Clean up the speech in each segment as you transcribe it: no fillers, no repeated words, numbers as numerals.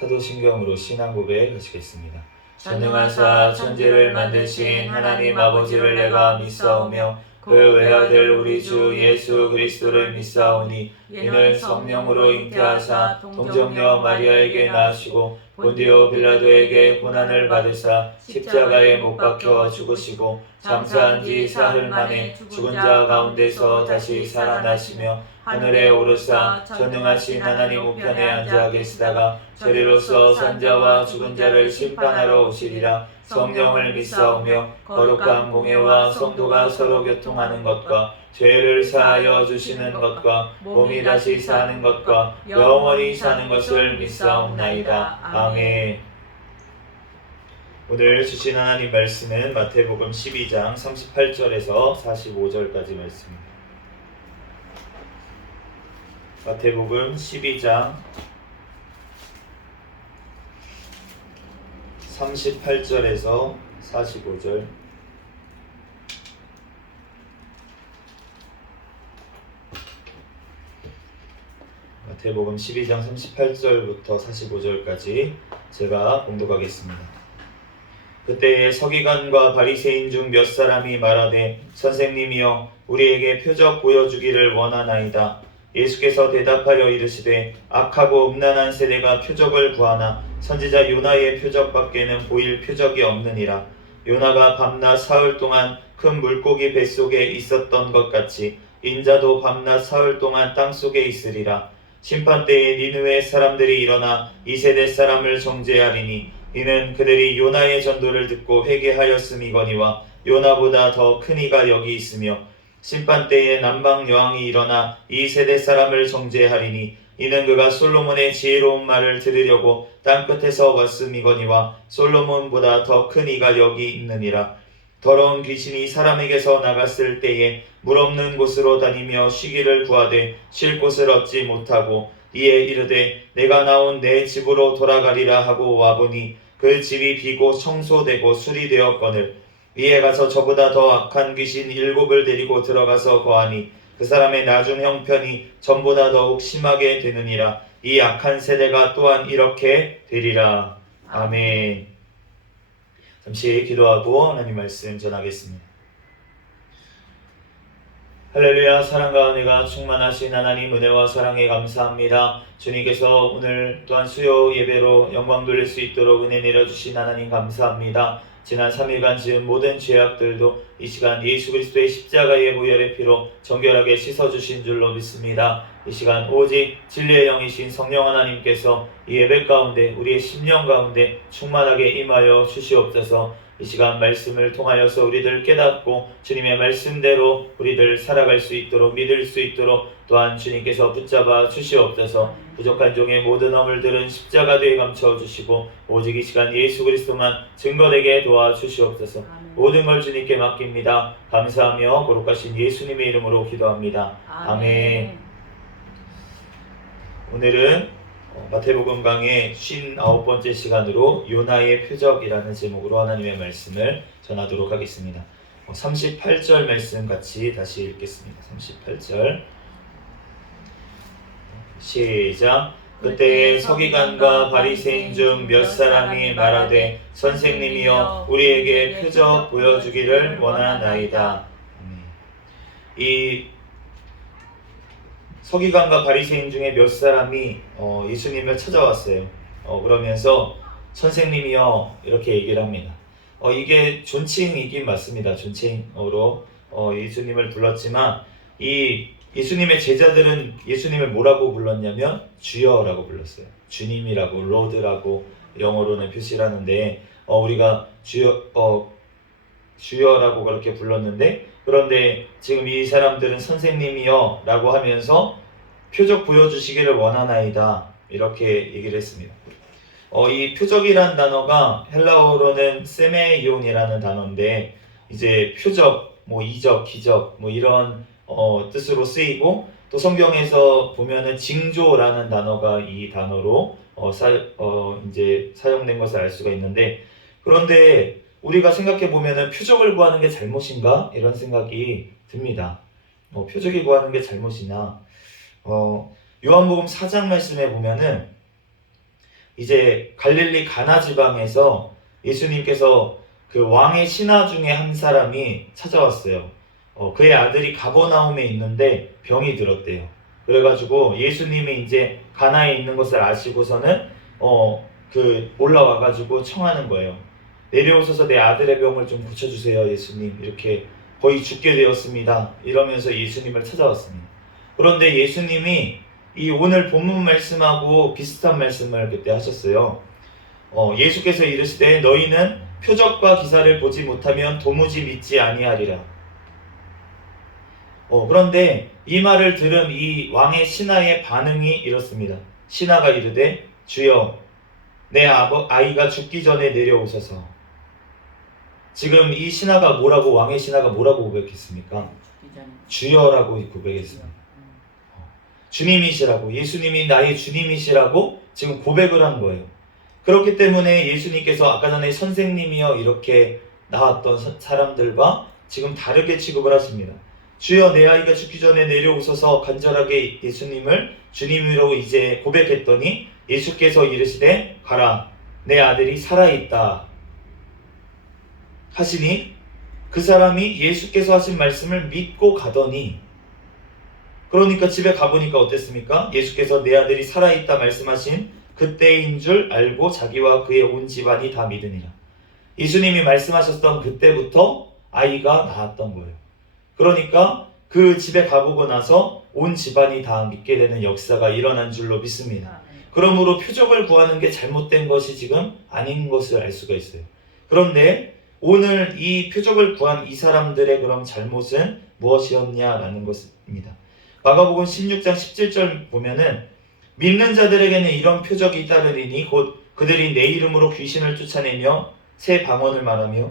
사도신경으로 신앙 고백하시겠습니다. 전능하사 천지를 만드신 하나님 아버지를 내가 믿사오며 그 외아들 우리 주 예수 그리스도를 믿사오니 이는 성령으로 잉태하사 동정녀 마리아에게 낳으시고 본디오 빌라도에게 고난을 받으사 십자가에 못 박혀 죽으시고 장사한 지 사흘 만에 죽은 자 가운데서 다시 살아나시며 하늘에 오르사 전능하신 하나님 우편에 앉아 계시다가 저리로서 산자와 죽은 자를 심판하러 오시리라. 성령을 믿사오며 거룩한 공예와 성도가 서로 교통하는 것과 죄를 사하여 주시는 것과 몸이 다시 사는 것과 영원히 사는 것을 믿사옵나이다. 아멘. 오늘 주신 하나님 말씀은 마태복음 12장 38절에서 45절까지 말씀입니다. 마태복음 12장 38절에서 45절. 마태복음 12장 38절부터 45절까지 제가 봉독하겠습니다. 그때에 서기관과 바리새인 중 몇 사람이 말하되 선생님이여 우리에게 표적 보여주기를 원하나이다. 예수께서 대답하여 이르시되 악하고 음란한 세대가 표적을 구하나 선지자 요나의 표적밖에는 보일 표적이 없느니라. 요나가 밤낮 사흘 동안 큰 물고기 뱃속에 있었던 것 같이 인자도 밤낮 사흘 동안 땅속에 있으리라. 심판때에 니느웨 사람들이 일어나 이 세대 사람을 정죄하리니 이는 그들이 요나의 전도를 듣고 회개하였음이거니와 요나보다 더 큰 이가 여기 있으며 심판때에 남방 여왕이 일어나 이 세대 사람을 정죄하리니 이는 그가 솔로몬의 지혜로운 말을 들으려고 땅끝에서 왔음이거니와 솔로몬보다 더 큰 이가 여기 있느니라. 더러운 귀신이 사람에게서 나갔을 때에 물 없는 곳으로 다니며 쉬기를 구하되 쉴 곳을 얻지 못하고 이에 이르되 내가 나온 내 집으로 돌아가리라 하고 와보니 그 집이 비고 청소되고 수리되었거늘 이에 가서 저보다 더 악한 귀신 7을 데리고 들어가서 거하니 그 사람의 나중 형편이 전보다 더욱 심하게 되느니라. 이 악한 세대가 또한 이렇게 되리라. 아멘. 잠시 기도하고 하나님 말씀 전하겠습니다. 할렐루야. 사랑과 은혜가 충만하신 하나님 은혜와 사랑에 감사합니다. 주님께서 오늘 또한 수요 예배로 영광 돌릴 수 있도록 은혜 내려주신 하나님 감사합니다. 지난 3일간 지은 모든 죄악들도 이 시간 예수 그리스도의 십자가의 보혈의 피로 정결하게 씻어주신 줄로 믿습니다. 이 시간 오직 진리의 영이신 성령 하나님께서 이 예배 가운데 우리의 심령 가운데 충만하게 임하여 주시옵소서. 이 시간 말씀을 통하여서 우리들 깨닫고 주님의 말씀대로 우리들 살아갈 수 있도록 믿을 수 있도록 또한 주님께서 붙잡아 주시옵소서. 부족한 종의 모든 허물들은 십자가 뒤에 감춰 주시고 오직 이 시간 예수 그리스도만 증거되게 도와주시옵소서. 모든 걸 주님께 맡깁니다. 감사하며 거룩하신 예수님의 이름으로 기도합니다. 아멘. 오늘은 마태복음 강의 59번째 시간으로 요나의 표적이라는 제목으로 하나님의 말씀을 전하도록 하겠습니다. 38절 말씀 같이 다시 읽겠습니다. 38절 시작. 그때에 서기관과 바리새인 중 몇 사람이 말하되 선생님이여 우리에게 표적 보여주기를 원하나이다. 이 서기관과 바리새인 중에 몇 사람이 예수님을 찾아왔어요. 그러면서 선생님이여 이렇게 얘기를 합니다. 이게 존칭이긴 맞습니다. 존칭으로 예수님을 불렀지만 이 예수님의 제자들은 예수님을 뭐라고 불렀냐면 주여라고 불렀어요. 주님이라고 로드라고 영어로는 표시를 하는데 우리가 주여라고 그렇게 불렀는데 그런데 지금 이 사람들은 선생님이여 라고 하면서 표적 보여주시기를 원하나이다 이렇게 얘기를 했습니다. 이 표적이란 단어가 헬라어로는 세메이온이라는 단어인데 이제 표적, 이적, 기적 이런 뜻으로 쓰이고 또 성경에서 보면은 징조라는 단어가 이 단어로 이제 사용된 것을 알 수가 있는데 그런데 우리가 생각해 보면은 표적을 구하는 게 잘못인가 이런 생각이 듭니다. 표적을 구하는 게 잘못이나 요한복음 4장 말씀에 보면은 이제 갈릴리 가나 지방에서 예수님께서 그 왕의 신하 중에 한 사람이 찾아왔어요. 그의 아들이 가버나움에 있는데 병이 들었대요. 그래가지고 예수님이 이제 가나에 있는 것을 아시고서는 올라와가지고 청하는 거예요. 내려오셔서 내 아들의 병을 좀 고쳐주세요, 예수님. 이렇게 거의 죽게 되었습니다. 이러면서 예수님을 찾아왔습니다. 그런데 예수님이 이 오늘 본문 말씀하고 비슷한 말씀을 그때 하셨어요. 예수께서 이르시되 너희는 표적과 기사를 보지 못하면 도무지 믿지 아니하리라. 그런데 이 말을 들은 이 왕의 신하의 반응이 이렇습니다. 신하가 이르되 주여 내 아이가 죽기 전에 내려오셔서. 지금 이 신하가 뭐라고, 왕의 신하가 뭐라고 고백했습니까? 주여라고 고백했습니다. 주님이시라고, 예수님이 나의 주님이시라고 지금 고백을 한 거예요. 그렇기 때문에 예수님께서 아까 전에 선생님이여 이렇게 나왔던 사람들과 지금 다르게 취급을 하십니다. 주여 내 아이가 죽기 전에 내려오셔서 간절하게 예수님을 주님이라고 이제 고백했더니 예수께서 이르시되 가라 내 아들이 살아있다 하시니 그 사람이 예수께서 하신 말씀을 믿고 가더니, 그러니까 집에 가보니까 어땠습니까? 예수께서 내 아들이 살아있다 말씀하신 그때인 줄 알고 자기와 그의 온 집안이 다 믿으니라. 예수님이 말씀하셨던 그때부터 아이가 나았던 거예요. 그러니까 그 집에 가보고 나서 온 집안이 다 믿게 되는 역사가 일어난 줄로 믿습니다. 그러므로 표적을 구하는 게 잘못된 것이 지금 아닌 것을 알 수가 있어요. 그런데 오늘 이 표적을 구한 이 사람들의 그럼 잘못은 무엇이었냐라는 것입니다. 마가복음 16장 17절 보면은 믿는 자들에게는 이런 표적이 따르리니 곧 그들이 내 이름으로 귀신을 쫓아내며 새 방언을 말하며,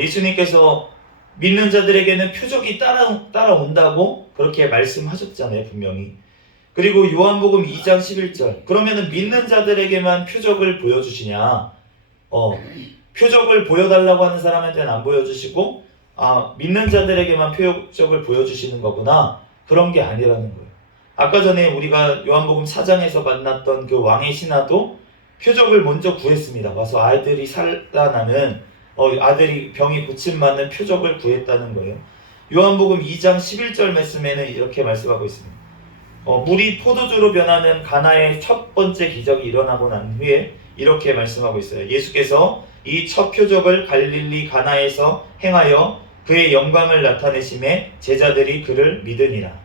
예수님께서 믿는 자들에게는 표적이 따라온다고 그렇게 말씀하셨잖아요, 분명히. 그리고 요한복음 2장 11절 그러면은 믿는 자들에게만 표적을 보여주시냐? 표적을 보여달라고 하는 사람한테는 안 보여주시고 믿는 자들에게만 표적을 보여주시는 거구나. 그런 게 아니라는 거예요. 아까 전에 우리가 요한복음 4장에서 만났던 그 왕의 신하도 표적을 먼저 구했습니다. 와서 아들이 살아나는, 아들이 병이 고침받는 표적을 구했다는 거예요. 요한복음 2장 11절 말씀에는 이렇게 말씀하고 있습니다. 물이 포도주로 변하는 가나의 첫 번째 기적이 일어나고 난 후에 이렇게 말씀하고 있어요. 예수께서 이 첫 표적을 갈릴리 가나에서 행하여 그의 영광을 나타내심에 제자들이 그를 믿으니라.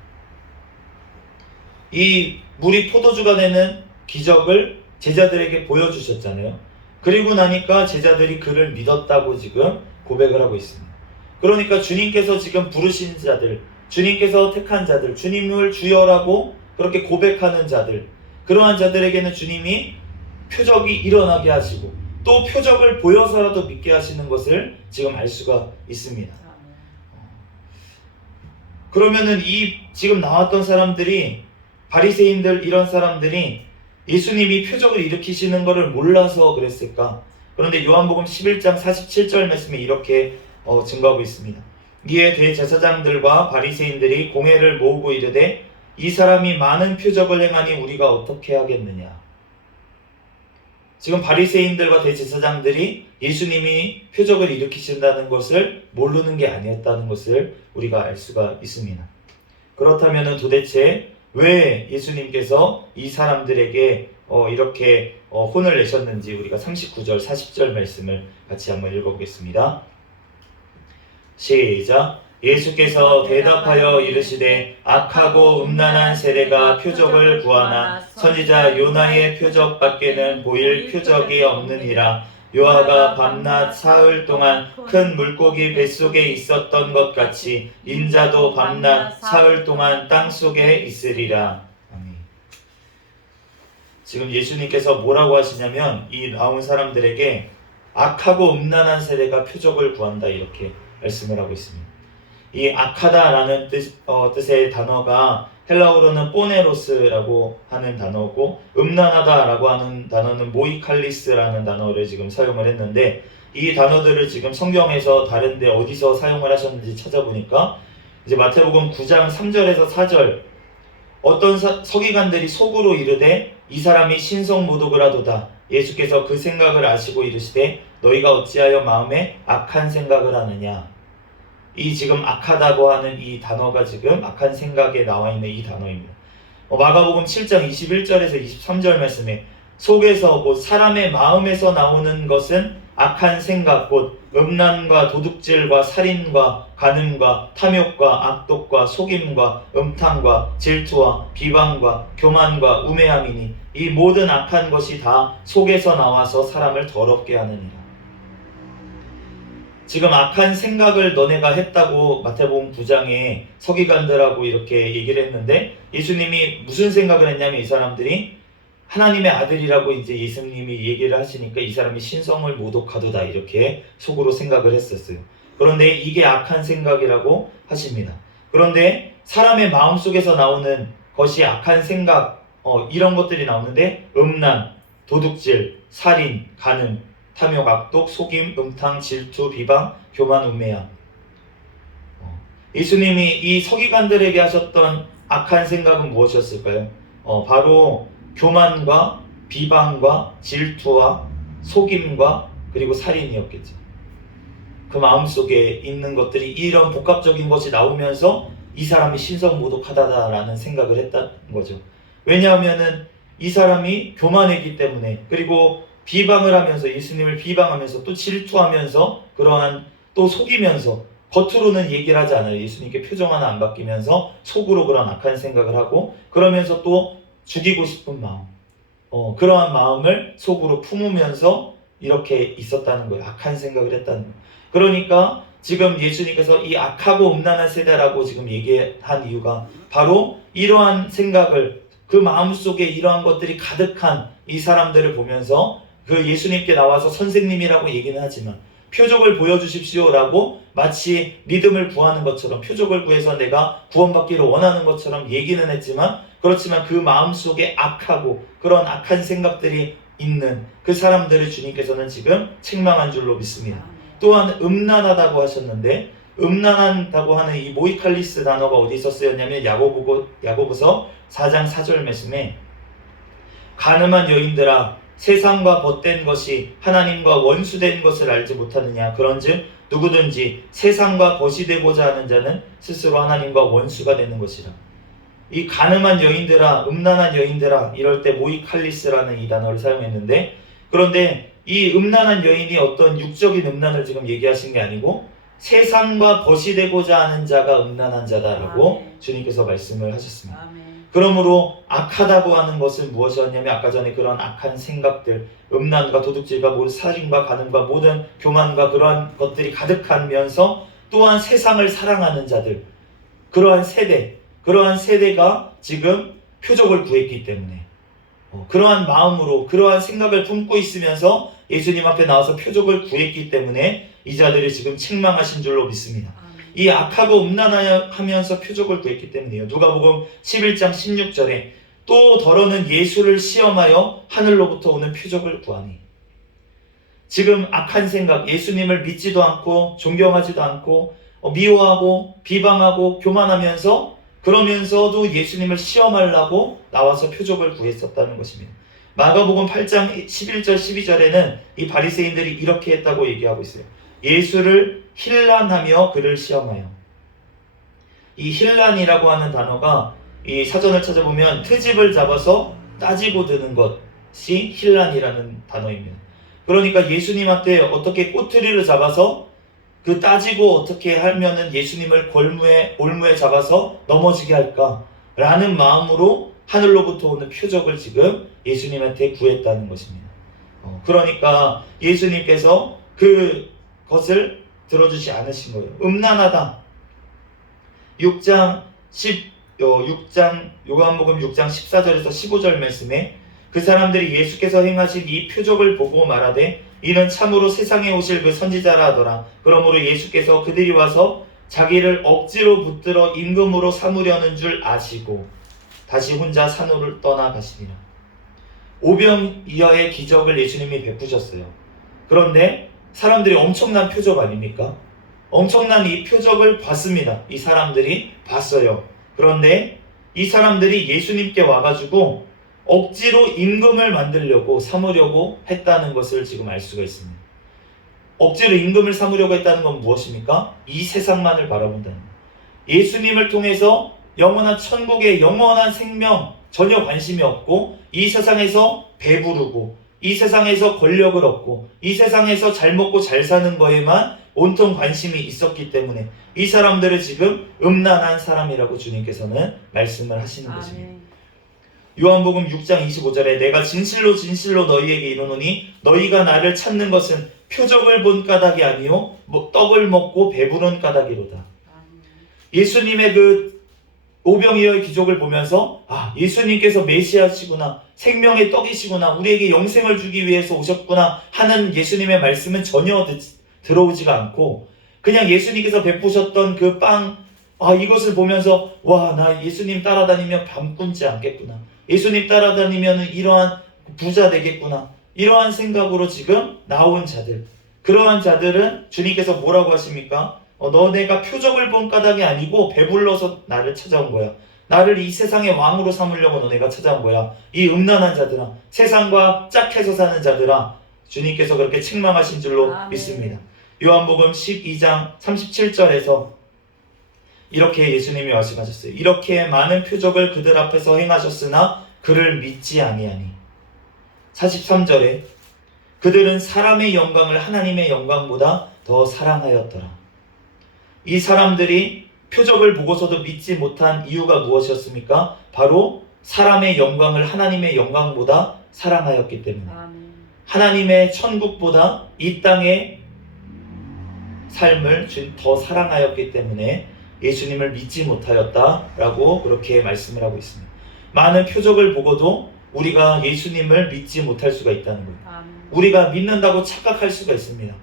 이 물이 포도주가 되는 기적을 제자들에게 보여주셨잖아요. 그리고 나니까 제자들이 그를 믿었다고 지금 고백을 하고 있습니다. 그러니까 주님께서 지금 부르신 자들, 주님께서 택한 자들, 주님을 주여라고 그렇게 고백하는 자들, 그러한 자들에게는 주님이 표적이 일어나게 하시고 또 표적을 보여서라도 믿게 하시는 것을 지금 알 수가 있습니다. 그러면은 이 지금 나왔던 사람들이, 바리새인들 이런 사람들이 예수님이 표적을 일으키시는 것을 몰라서 그랬을까? 그런데 요한복음 11장 47절 말씀에 이렇게 증거하고 있습니다. 이에 대제사장들과 바리새인들이 공회를 모으고 이르되 이 사람이 많은 표적을 행하니 우리가 어떻게 하겠느냐. 지금 바리새인들과 대제사장들이 예수님이 표적을 일으키신다는 것을 모르는 게 아니었다는 것을 우리가 알 수가 있습니다. 그렇다면 도대체 왜 예수님께서 이 사람들에게 이렇게 혼을 내셨는지 우리가 39절 40절 말씀을 같이 한번 읽어보겠습니다. 시작. 예수께서 대답하여 이르시되 악하고 음란한 세대가 표적을 구하나 선지자 요나의 표적밖에는 보일 표적이 없느니라. 요나가 밤낮 사흘 동안 큰 물고기 뱃속에 있었던 것 같이 인자도 밤낮 사흘 동안 땅속에 있으리라. 아멘. 지금 예수님께서 뭐라고 하시냐면 이 나온 사람들에게 악하고 음란한 세대가 표적을 구한다 이렇게 말씀을 하고 있습니다. 이 악하다라는 뜻의 단어가 헬라어로는 포네로스라고 하는 단어고, 음란하다라고 하는 단어는 모이칼리스라는 단어를 지금 사용을 했는데, 이 단어들을 지금 성경에서 다른데 어디서 사용을 하셨는지 찾아보니까 이제 마태복음 9장 3절에서 4절 어떤 서기관들이 속으로 이르되 이 사람이 신성모독을 하도다. 예수께서 그 생각을 아시고 이르시되 너희가 어찌하여 마음에 악한 생각을 하느냐. 이 지금 악하다고 하는 이 단어가 지금 악한 생각에 나와 있는 이 단어입니다. 마가복음 7장 21절에서 23절 말씀에 속에서 곧 사람의 마음에서 나오는 것은 악한 생각 곧 음란과 도둑질과 살인과 간음과 탐욕과 악독과 속임과 음탕과 질투와 비방과 교만과 우매함이니 이 모든 악한 것이 다 속에서 나와서 사람을 더럽게 하느니라. 지금 악한 생각을 너네가 했다고 마태복음 9장에 서기관들하고 이렇게 얘기를 했는데 예수님이 무슨 생각을 했냐면 이 사람들이 하나님의 아들이라고 이제 예수님이 얘기를 하시니까 이 사람이 신성을 모독하도다 이렇게 속으로 생각을 했었어요. 그런데 이게 악한 생각이라고 하십니다. 그런데 사람의 마음속에서 나오는 것이 악한 생각 이런 것들이 나오는데 음란, 도둑질, 살인, 간음, 탐욕, 악독, 속임, 음탕, 질투, 비방, 교만, 우매함. 예수님이 이 서기관들에게 하셨던 악한 생각은 무엇이었을까요? 바로 교만과 비방과 질투와 속임과 그리고 살인이었겠죠. 그 마음속에 있는 것들이 이런 복합적인 것이 나오면서 이 사람이 신성모독하다라는 생각을 했다는 거죠. 왜냐하면은 이 사람이 교만했기 때문에 그리고 비방을 하면서 예수님을 비방하면서 또 질투하면서 그러한 또 속이면서 겉으로는 얘기를 하지 않아요. 예수님께 표정 하나 안 바뀌면서 속으로 그런 악한 생각을 하고 그러면서 또 죽이고 싶은 마음 그러한 마음을 속으로 품으면서 이렇게 있었다는 거예요. 악한 생각을 했다는 거예요. 그러니까 지금 예수님께서 이 악하고 음란한 세대라고 지금 얘기한 이유가 바로 이러한 생각을 그 마음속에 이러한 것들이 가득한 이 사람들을 보면서 그 예수님께 나와서 선생님이라고 얘기는 하지만 표적을 보여주십시오라고 마치 믿음을 구하는 것처럼 표적을 구해서 내가 구원받기를 원하는 것처럼 얘기는 했지만 그렇지만 그 마음속에 악하고 그런 악한 생각들이 있는 그 사람들을 주님께서는 지금 책망한 줄로 믿습니다. 또한 음란하다고 하셨는데 음란하다고 하는 이 모이칼리스 단어가 어디서 쓰였냐면 야고보서 4장 4절 말씀에 가늠한 여인들아 세상과 벗된 것이 하나님과 원수된 것을 알지 못하느냐. 그런즉 누구든지 세상과 벗이 되고자 하는 자는 스스로 하나님과 원수가 되는 것이라. 이 가늠한 여인들아 음란한 여인들아 이럴 때 모이칼리스라는 이 단어를 사용했는데 그런데 이 음란한 여인이 어떤 육적인 음란을 지금 얘기하신 게 아니고 세상과 벗이 되고자 하는 자가 음란한 자다라고 주님께서 말씀을 하셨습니다. 그러므로 악하다고 하는 것은 무엇이었냐면 아까 전에 그런 악한 생각들 음란과 도둑질과 모든 살인과 간음과 모든 교만과 그러한 것들이 가득하면서 또한 세상을 사랑하는 자들 그러한 세대가 지금 표적을 구했기 때문에 그러한 마음으로 그러한 생각을 품고 있으면서 예수님 앞에 나와서 표적을 구했기 때문에 이 자들이 지금 책망하신 줄로 믿습니다. 이 악하고 음란하면서 표적을 구했기 때문이에요. 누가복음 11장 16절에 또 더러는 예수를 시험하여 하늘로부터 오는 표적을 구하니 지금 악한 생각 예수님을 믿지도 않고 존경하지도 않고 미워하고 비방하고 교만하면서 그러면서도 예수님을 시험하려고 나와서 표적을 구했었다는 것입니다. 마가복음 8장 11절 12절에는 이 바리새인들이 이렇게 했다고 얘기하고 있어요. 예수를 힐란하며 그를 시험하여. 이 힐란이라고 하는 단어가 이 사전을 찾아보면 트집을 잡아서 따지고 드는 것이 힐란이라는 단어입니다. 그러니까 예수님한테 어떻게 꼬투리를 잡아서 그 따지고 어떻게 하면은 예수님을 올무에 잡아서 넘어지게 할까라는 마음으로 하늘로부터 오는 표적을 지금 예수님한테 구했다는 것입니다. 그러니까 예수님께서 그것을 들어주지 않으신 거예요. 음란하다. 요한복음 6장 14절에서 15절 말씀에 그 사람들이 예수께서 행하신 이 표적을 보고 말하되 이는 참으로 세상에 오실 그 선지자라 하더라. 그러므로 예수께서 그들이 와서 자기를 억지로 붙들어 임금으로 삼으려는 줄 아시고 다시 혼자 산으로 떠나가시니라. 오병이어의 기적을 예수님이 베푸셨어요. 그런데 사람들이 엄청난 표적 아닙니까? 엄청난 이 표적을 봤습니다. 이 사람들이 봤어요. 그런데 이 사람들이 예수님께 와가지고 억지로 임금을 만들려고 삼으려고 했다는 것을 지금 알 수가 있습니다. 억지로 임금을 삼으려고 했다는 건 무엇입니까? 이 세상만을 바라본다는 거예요. 예수님을 통해서 영원한 천국의 영원한 생명 전혀 관심이 없고 이 세상에서 배부르고 이 세상에서 권력을 얻고 이 세상에서 잘 먹고 잘 사는 거에만 온통 관심이 있었기 때문에 이 사람들을 지금 음란한 사람이라고 주님께서는 말씀을 하시는 것입니다. 요한복음 6장 25절에 내가 진실로 진실로 너희에게 이르노니 너희가 나를 찾는 것은 표적을 본 까닭이 아니요 떡을 먹고 배부른 까닭이로다. 예수님의 그 오병이어의 기적을 보면서 예수님께서 메시아시구나, 생명의 떡이시구나, 우리에게 영생을 주기 위해서 오셨구나 하는 예수님의 말씀은 전혀 들어오지가 않고 그냥 예수님께서 베푸셨던 그 빵, 이것을 보면서 나 예수님 따라다니면 밤 꿈지 않겠구나, 예수님 따라다니면 이러한 부자 되겠구나, 이러한 생각으로 지금 나온 자들, 그러한 자들은 주님께서 뭐라고 하십니까? 너네가 표적을 본 까닭이 아니고 배불러서 나를 찾아온 거야. 나를 이 세상의 왕으로 삼으려고 너네가 찾아온 거야. 이 음란한 자들아, 세상과 짝해서 사는 자들아, 주님께서 그렇게 책망하신 줄로 믿습니다. 요한복음 12장 37절에서 이렇게 예수님이 말씀하셨어요. 이렇게 많은 표적을 그들 앞에서 행하셨으나 그를 믿지 아니하니. 43절에 그들은 사람의 영광을 하나님의 영광보다 더 사랑하였더라. 이 사람들이 표적을 보고서도 믿지 못한 이유가 무엇이었습니까? 바로 사람의 영광을 하나님의 영광보다 사랑하였기 때문에, 하나님의 천국보다 이 땅의 삶을 더 사랑하였기 때문에 예수님을 믿지 못하였다라고 그렇게 말씀을 하고 있습니다. 많은 표적을 보고도 우리가 예수님을 믿지 못할 수가 있다는 거예요. 우리가 믿는다고 착각할 수가 있습니다.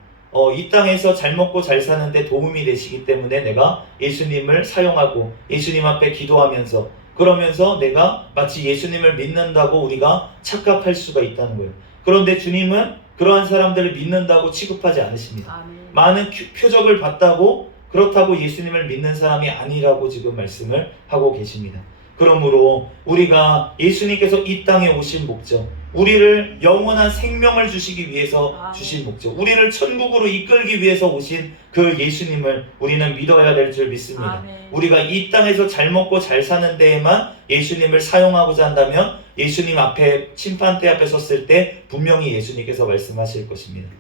이 땅에서 잘 먹고 잘 사는데 도움이 되시기 때문에 내가 예수님을 사용하고 예수님 앞에 기도하면서 그러면서 내가 마치 예수님을 믿는다고 우리가 착각할 수가 있다는 거예요. 그런데 주님은 그러한 사람들을 믿는다고 취급하지 않으십니다. 많은 표적을 봤다고 그렇다고 예수님을 믿는 사람이 아니라고 지금 말씀을 하고 계십니다. 그러므로 우리가 예수님께서 이 땅에 오신 목적, 우리를 영원한 생명을 주시기 위해서 주신 목적, 우리를 천국으로 이끌기 위해서 오신 그 예수님을 우리는 믿어야 될 줄 믿습니다. 우리가 이 땅에서 잘 먹고 잘 사는 데에만 예수님을 사용하고자 한다면 예수님 앞에 심판대 앞에 섰을 때 분명히 예수님께서 말씀하실 것입니다.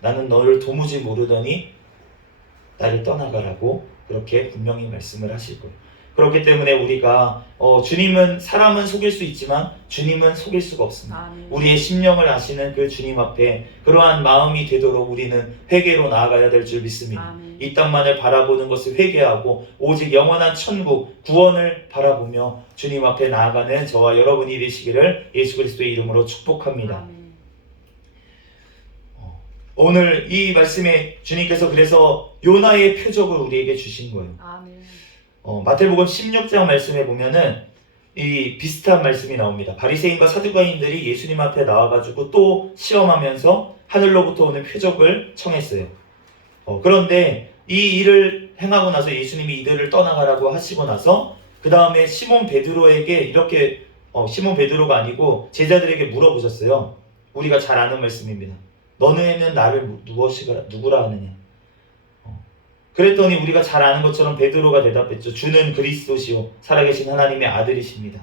나는 너를 도무지 모르더니 나를 떠나가라고 그렇게 분명히 말씀을 하실 거예요. 그렇기 때문에 우리가 주님은 사람은 속일 수 있지만 주님은 속일 수가 없습니다. 우리의 심령을 아시는 그 주님 앞에 그러한 마음이 되도록 우리는 회개로 나아가야 될 줄 믿습니다. 이 땅만을 바라보는 것을 회개하고 오직 영원한 천국 구원을 바라보며 주님 앞에 나아가는 저와 여러분이 되시기를 예수 그리스도의 이름으로 축복합니다. 오늘 이 말씀에 주님께서 그래서 요나의 표적을 우리에게 주신 거예요. 마태복음 16장 말씀에 보면은 이 비슷한 말씀이 나옵니다. 바리새인과 사두가인들이 예수님 앞에 나와가지고 또 시험하면서 하늘로부터 오는 표적을 청했어요. 그런데 이 일을 행하고 나서 예수님이 이들을 떠나가라고 하시고 나서 그 다음에 시몬 베드로에게 이렇게 시몬 베드로가 아니고 제자들에게 물어보셨어요. 우리가 잘 아는 말씀입니다. 너네는 나를 누구라 하느냐? 그랬더니 우리가 잘 아는 것처럼 베드로가 대답했죠. 주는 그리스도시요 살아계신 하나님의 아들이십니다.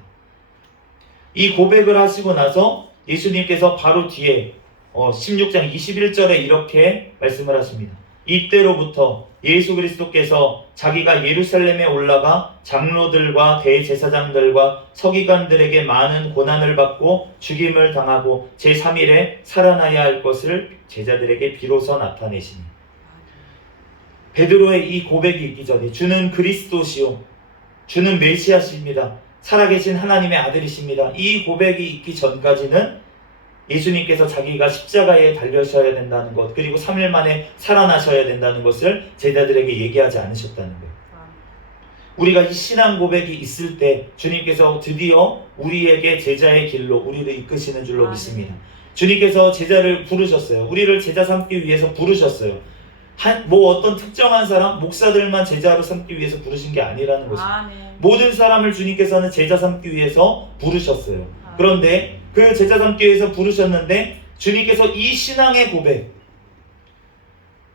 이 고백을 하시고 나서 예수님께서 바로 뒤에 16장 21절에 이렇게 말씀을 하십니다. 이때로부터 예수 그리스도께서 자기가 예루살렘에 올라가 장로들과 대제사장들과 서기관들에게 많은 고난을 받고 죽임을 당하고 제3일에 살아나야 할 것을 제자들에게 비로소 나타내시니, 베드로의 이 고백이 있기 전에 주는 그리스도시요 주는 메시아십니다. 살아계신 하나님의 아들이십니다. 이 고백이 있기 전까지는 예수님께서 자기가 십자가에 달려셔야 된다는 것, 그리고 3일 만에 살아나셔야 된다는 것을 제자들에게 얘기하지 않으셨다는 거예요. 우리가 이 신앙 고백이 있을 때 주님께서 드디어 우리에게 제자의 길로 우리를 이끄시는 줄로 믿습니다. 주님께서 제자를 부르셨어요. 우리를 제자 삼기 위해서 부르셨어요. 어떤 특정한 사람, 목사들만 제자로 삼기 위해서 부르신 게 아니라는 것입니다. 모든 사람을 주님께서는 제자 삼기 위해서 부르셨어요. 그런데 그 제자 삼기 위해서 부르셨는데 주님께서 이 신앙의 고백,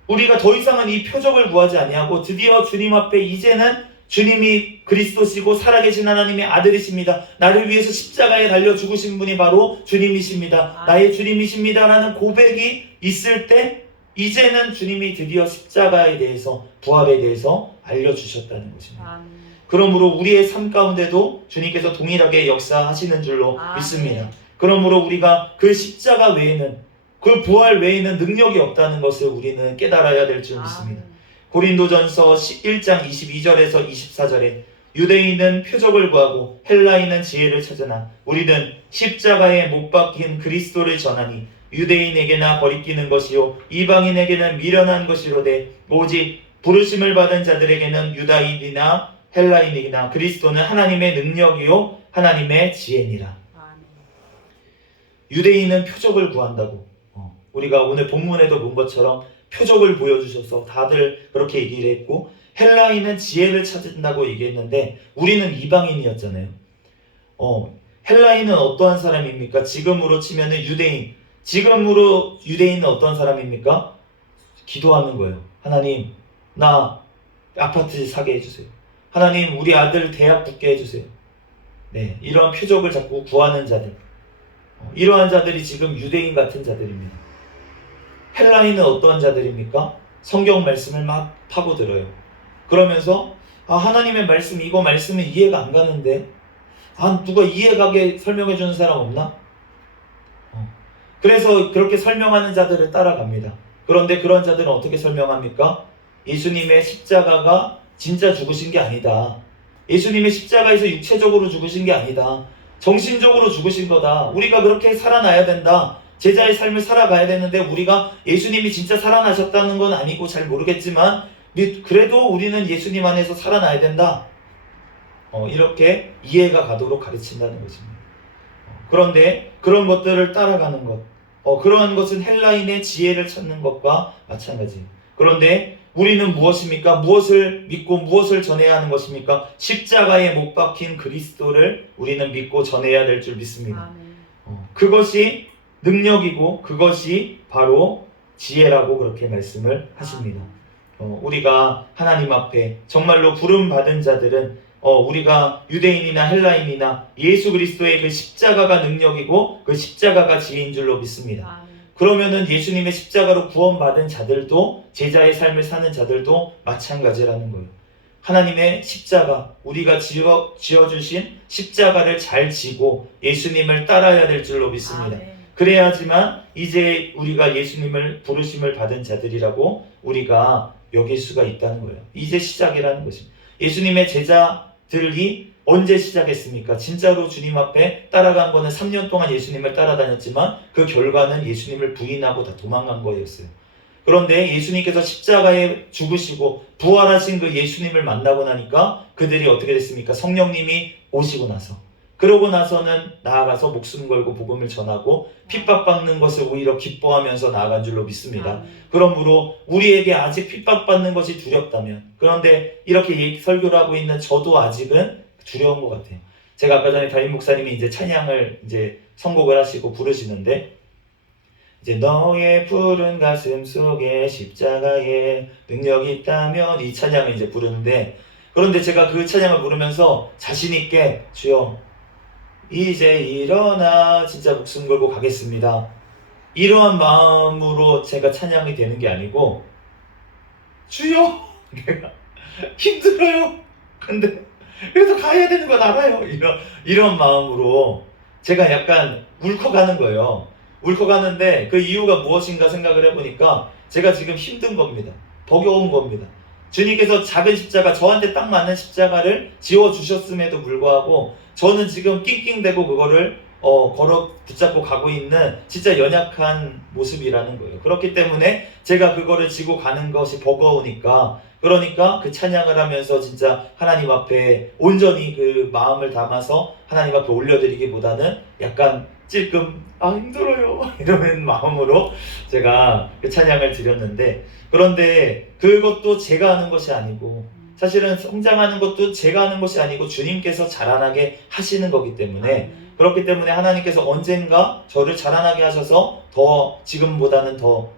우리가 더 이상은 이 표적을 구하지 아니하고 드디어 주님 앞에 이제는 주님이 그리스도시고 살아계신 하나님의 아들이십니다. 나를 위해서 십자가에 달려 죽으신 분이 바로 주님이십니다. 나의 주님이십니다 라는 고백이 있을 때 이제는 주님이 드디어 십자가에 대해서, 부활에 대해서 알려주셨다는 것입니다. 그러므로 우리의 삶 가운데도 주님께서 동일하게 역사하시는 줄로 믿습니다. 그러므로 우리가 그 십자가 외에는, 그 부활 외에는 능력이 없다는 것을 우리는 깨달아야 될 줄 믿습니다. 고린도전서 1장 22절에서 24절에 유대인은 표적을 구하고 헬라인은 지혜를 찾으나 우리는 십자가에 못 박힌 그리스도를 전하니 유대인에게나 버리끼는 것이요 이방인에게는 미련한 것이로되 오직 부르심을 받은 자들에게는 유다인이나 헬라인이나 그리스도는 하나님의 능력이요 하나님의 지혜니라. 유대인은 표적을 구한다고, 우리가 오늘 본문에도 본 것처럼 표적을 보여주셔서 다들 그렇게 얘기를 했고, 헬라인은 지혜를 찾는다고 얘기했는데 우리는 이방인이었잖아요. 헬라인은 어떠한 사람입니까? 지금으로 치면은 유대인. 지금으로 유대인은 어떤 사람입니까? 기도하는 거예요. 하나님, 나 아파트 사게 해주세요. 하나님, 우리 아들 대학 붙게 해주세요. 네, 이러한 표적을 자꾸 구하는 자들, 이러한 자들이 지금 유대인 같은 자들입니다. 헬라인은 어떠한 자들입니까? 성경 말씀을 막 파고들어요. 그러면서 하나님의 말씀, 이거 말씀은 이해가 안 가는데 누가 이해가게 설명해 주는 사람 없나? 그래서 그렇게 설명하는 자들을 따라갑니다. 그런데 그런 자들은 어떻게 설명합니까? 예수님의 십자가가 진짜 죽으신 게 아니다. 예수님의 십자가에서 육체적으로 죽으신 게 아니다. 정신적으로 죽으신 거다. 우리가 그렇게 살아나야 된다. 제자의 삶을 살아가야 되는데 우리가 예수님이 진짜 살아나셨다는 건 아니고 잘 모르겠지만 그래도 우리는 예수님 안에서 살아나야 된다. 이렇게 이해가 가도록 가르친다는 것입니다. 그런데 그런 것들을 따라가는 것, 그러한 것은 헬라인의 지혜를 찾는 것과 마찬가지예요. 그런데 우리는 무엇입니까? 무엇을 믿고 무엇을 전해야 하는 것입니까? 십자가에 못 박힌 그리스도를 우리는 믿고 전해야 될 줄 믿습니다. 그것이 능력이고 그것이 바로 지혜라고 그렇게 말씀을 하십니다. 우리가 하나님 앞에 정말로 부름 받은 자들은 우리가 유대인이나 헬라인이나 예수 그리스도의 그 십자가가 능력이고 그 십자가가 지혜인 줄로 믿습니다. 그러면은 예수님의 십자가로 구원받은 자들도, 제자의 삶을 사는 자들도 마찬가지라는 거예요. 하나님의 십자가, 우리가 지어주신 십자가를 잘 지고 예수님을 따라야 될 줄로 믿습니다. 그래야지만 이제 우리가 예수님을 부르심을 받은 자들이라고 우리가 여길 수가 있다는 거예요. 이제 시작이라는 것입니다. 예수님의 제자들이 언제 시작했습니까? 진짜로 주님 앞에 따라간 거는 3년 동안 예수님을 따라다녔지만 그 결과는 예수님을 부인하고 다 도망간 거였어요. 그런데 예수님께서 십자가에 죽으시고 부활하신 그 예수님을 만나고 나니까 그들이 어떻게 됐습니까? 성령님이 오시고 나서, 그러고 나서는 나아가서 목숨 걸고 복음을 전하고 핍박받는 것을 오히려 기뻐하면서 나아간 줄로 믿습니다. 그러므로 우리에게 아직 핍박받는 것이 두렵다면, 그런데 이렇게 설교를 하고 있는 저도 아직은 두려운 것 같아요. 제가 아까 전에 담임 목사님이 이제 찬양을 이제 선곡을 하시고 부르시는데, 이제 너의 푸른 가슴 속에 십자가에 능력이 있다면, 이 찬양을 이제 부르는데, 그런데 제가 그 찬양을 부르면서 자신 있게 주여 이제 일어나 진짜 목숨 걸고 가겠습니다, 이러한 마음으로 제가 찬양이 되는 게 아니고, 주여 내가 힘들어요, 근데 그래서 가야 되는 건 알아요, 이런 마음으로 제가 약간 울컥하는 거예요. 울컥하는데 그 이유가 무엇인가 생각을 해보니까 제가 지금 힘든 겁니다. 버거운 겁니다. 주님께서 작은 십자가, 저한테 딱 맞는 십자가를 지어주셨음에도 불구하고 저는 지금 낑낑대고 그거를 걸어 붙잡고 가고 있는 진짜 연약한 모습이라는 거예요. 그렇기 때문에 제가 그거를 지고 가는 것이 버거우니까, 그러니까 그 찬양을 하면서 진짜 하나님 앞에 온전히 그 마음을 담아서 하나님 앞에 올려드리기보다는 약간 찔끔 힘들어요 이러는 마음으로 제가 그 찬양을 드렸는데, 그런데 그것도 제가 하는 것이 아니고, 사실은 성장하는 것도 제가 하는 것이 아니고 주님께서 자라나게 하시는 거기 때문에 그렇기 때문에 하나님께서 언젠가 저를 자라나게 하셔서 더 지금보다는 더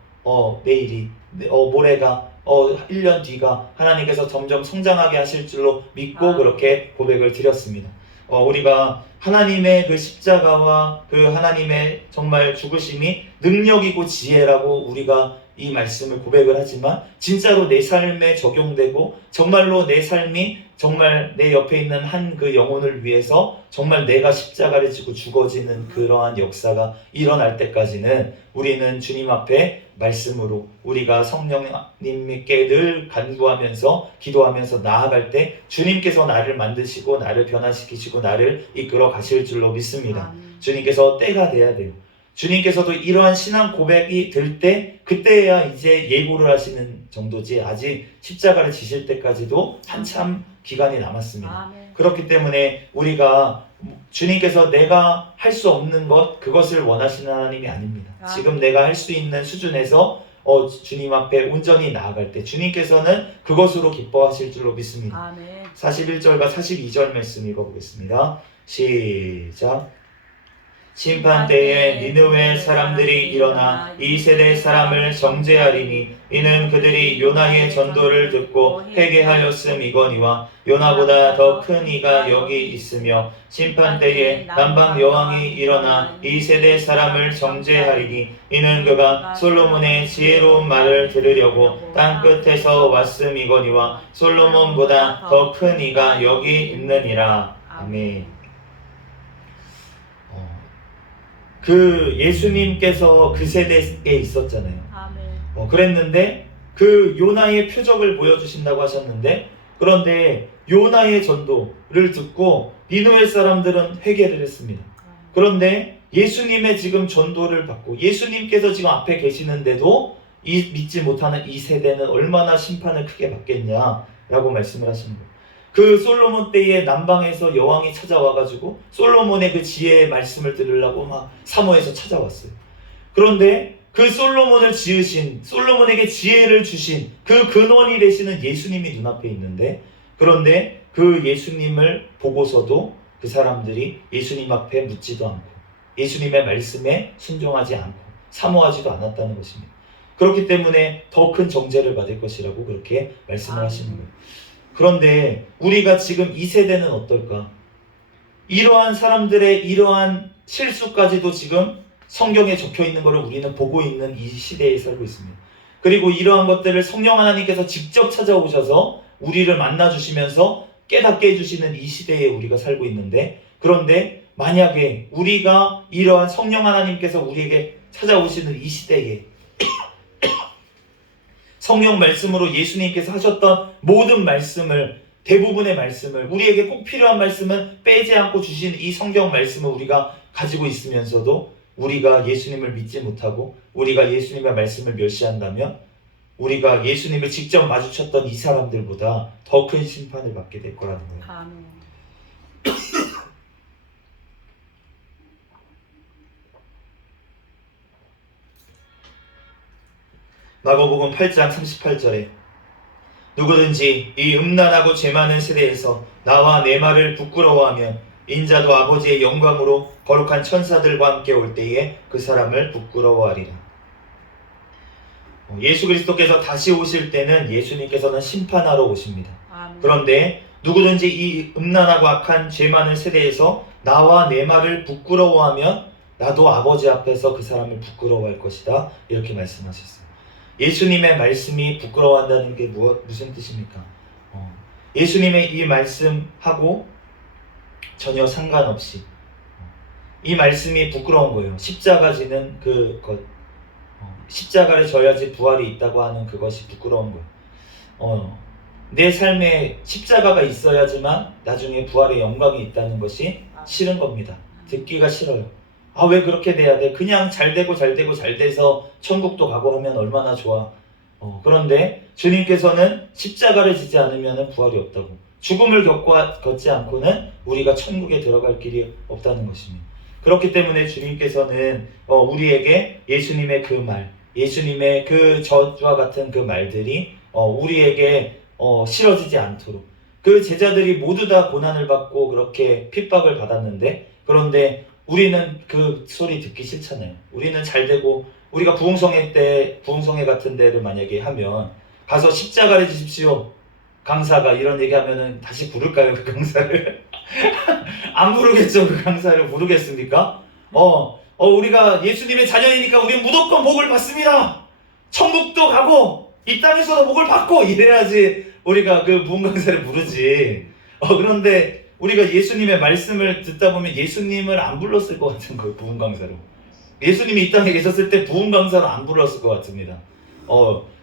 내일이 모레가 1년 뒤가 하나님께서 점점 성장하게 하실 줄로 믿고 그렇게 고백을 드렸습니다. 우리가 하나님의 그 십자가와 그 하나님의 정말 죽으심이 능력이고 지혜라고 우리가 이 말씀을 고백을 하지만 진짜로 내 삶에 적용되고 정말로 내 삶이 정말 내 옆에 있는 한 그 영혼을 위해서 정말 내가 십자가를 지고 죽어지는 그러한 역사가 일어날 때까지는 우리는 주님 앞에 말씀으로 우리가 성령님께 늘 간구하면서 기도하면서 나아갈 때 주님께서 나를 만드시고 나를 변화시키시고 나를 이끌어 가실 줄로 믿습니다. 주님께서 때가 돼야 돼요. 주님께서도 이러한 신앙 고백이 들 때 그때야 이제 예고를 하시는 정도지 아직 십자가를 지실 때까지도 한참 기간이 남았습니다. 그렇기 때문에 우리가 주님께서 내가 할 수 없는 것 그것을 원하시는 하나님이 아닙니다. 지금 내가 할 수 있는 수준에서 주님 앞에 온전히 나아갈 때 주님께서는 그것으로 기뻐하실 줄로 믿습니다. 41절과 42절 말씀 읽어보겠습니다. 시작. 심판 때에 니느웨 사람들이 일어나 이 세대 사람을 정죄하리니 이는 그들이 요나의 전도를 듣고 회개하였음이거니와 요나보다 더 큰 이가 여기 있으며 심판 때에 남방 여왕이 일어나 이 세대 사람을 정죄하리니 이는 그가 솔로몬의 지혜로운 말을 들으려고 땅 끝에서 왔음이거니와 솔로몬보다 더 큰 이가 여기 있느니라. 아멘. 그 예수님께서 그 세대에 있었잖아요. 그랬는데 그 요나의 표적을 보여주신다고 하셨는데 그런데 요나의 전도를 듣고 니느웨 사람들은 회개를 했습니다. 그런데 예수님의 지금 전도를 받고 예수님께서 지금 앞에 계시는데도 믿지 못하는 이 세대는 얼마나 심판을 크게 받겠냐라고 말씀을 하시는 거예요. 그 솔로몬 때에 남방에서 여왕이 찾아와가지고 솔로몬의 그 지혜의 말씀을 들으려고 막 사모해서 찾아왔어요. 그런데 그 솔로몬을 지으신, 솔로몬에게 지혜를 주신 그 근원이 되시는 예수님이 눈앞에 있는데 그런데 그 예수님을 보고서도 그 사람들이 예수님 앞에 묻지도 않고 예수님의 말씀에 순종하지 않고 사모하지도 않았다는 것입니다. 그렇기 때문에 더 큰 정죄를 받을 것이라고 그렇게 말씀을 하시는 거예요. 그런데 우리가 지금 이 세대는 어떨까? 이러한 사람들의 이러한 실수까지도 지금 성경에 적혀 있는 것을 우리는 보고 있는 이 시대에 살고 있습니다. 그리고 이러한 것들을 성령 하나님께서 직접 찾아오셔서 우리를 만나주시면서 깨닫게 해주시는 이 시대에 우리가 살고 있는데 그런데 만약에 우리가 이러한 성령 하나님께서 우리에게 찾아오시는 이 시대에 성령 말씀으로 예수님께서 하셨던 모든 말씀을 대부분의 말씀을 우리에게 꼭 필요한 말씀은 빼지 않고 주신 이 성경 말씀을 우리가 가지고 있으면서도 우리가 예수님을 믿지 못하고 우리가 예수님의 말씀을 멸시한다면 우리가 예수님을 직접 마주쳤던 이 사람들보다 더 큰 심판을 받게 될 거라는 거예요. 아멘. 마가복음 8장 38절에 누구든지 이 음란하고 죄 많은 세대에서 나와 내 말을 부끄러워하면 인자도 아버지의 영광으로 거룩한 천사들과 함께 올 때에 그 사람을 부끄러워하리라. 예수 그리스도께서 다시 오실 때는 예수님께서는 심판하러 오십니다. 그런데 누구든지 이 음란하고 악한 죄 많은 세대에서 나와 내 말을 부끄러워하면 나도 아버지 앞에서 그 사람을 부끄러워할 것이다. 이렇게 말씀하셨어요. 예수님의 말씀이 부끄러워한다는 게 무슨 뜻입니까? 예수님의 이 말씀하고 전혀 상관없이 이 말씀이 부끄러운 거예요. 십자가 지는 그것, 십자가를 져야지 부활이 있다고 하는 그것이 부끄러운 거예요. 내 삶에 십자가가 있어야지만 나중에 부활의 영광이 있다는 것이 싫은 겁니다. 듣기가 싫어요. 왜 그렇게 돼야 돼? 그냥 잘 돼서 천국도 가고 하면 얼마나 좋아. 그런데 주님께서는 십자가를 지지 않으면 부활이 없다고. 죽음을 겪지 않고는 우리가 천국에 들어갈 길이 없다는 것입니다. 그렇기 때문에 주님께서는 우리에게 예수님의 그 말, 예수님의 그 저주와 같은 그 말들이 우리에게 싫어지지 않도록 그 제자들이 모두 다 고난을 받고 그렇게 핍박을 받았는데, 그런데 우리는 그 소리 듣기 싫잖아요. 우리는 잘 되고, 우리가 부흥성회 같은 데를 만약에 하면 가서 십자가를 지십시오 강사가 이런 얘기하면은 다시 부를까요, 그 강사를? 안 부르겠죠. 그 강사를 부르겠습니까? 우리가 예수님의 자녀이니까 우리는 무조건 복을 받습니다. 천국도 가고 이 땅에서도 복을 받고 이래야지 우리가 그 부흥 강사를 부르지. 그런데 우리가 예수님의 말씀을 듣다 보면 예수님을 안 불렀을 것 같은 거예요, 부흥 강사로. 예수님이 이 땅에 계셨을 때 부흥 강사로 안 불렀을 것 같습니다.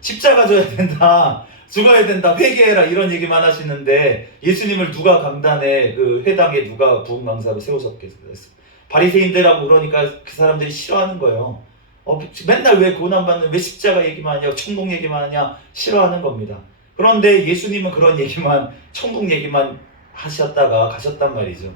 십자가 져야 된다, 죽어야 된다, 회개해라 이런 얘기만 하시는데 예수님을 누가 강단에 그 회당에 누가 부흥 강사로 세우셨겠어요? 바리새인들하고 그러니까 그 사람들이 싫어하는 거예요. 맨날 왜 고난받는, 왜 십자가 얘기만 하냐, 천국 얘기만 하냐 싫어하는 겁니다. 그런데 예수님은 그런 얘기만, 천국 얘기만 하셨다가 가셨단 말이죠.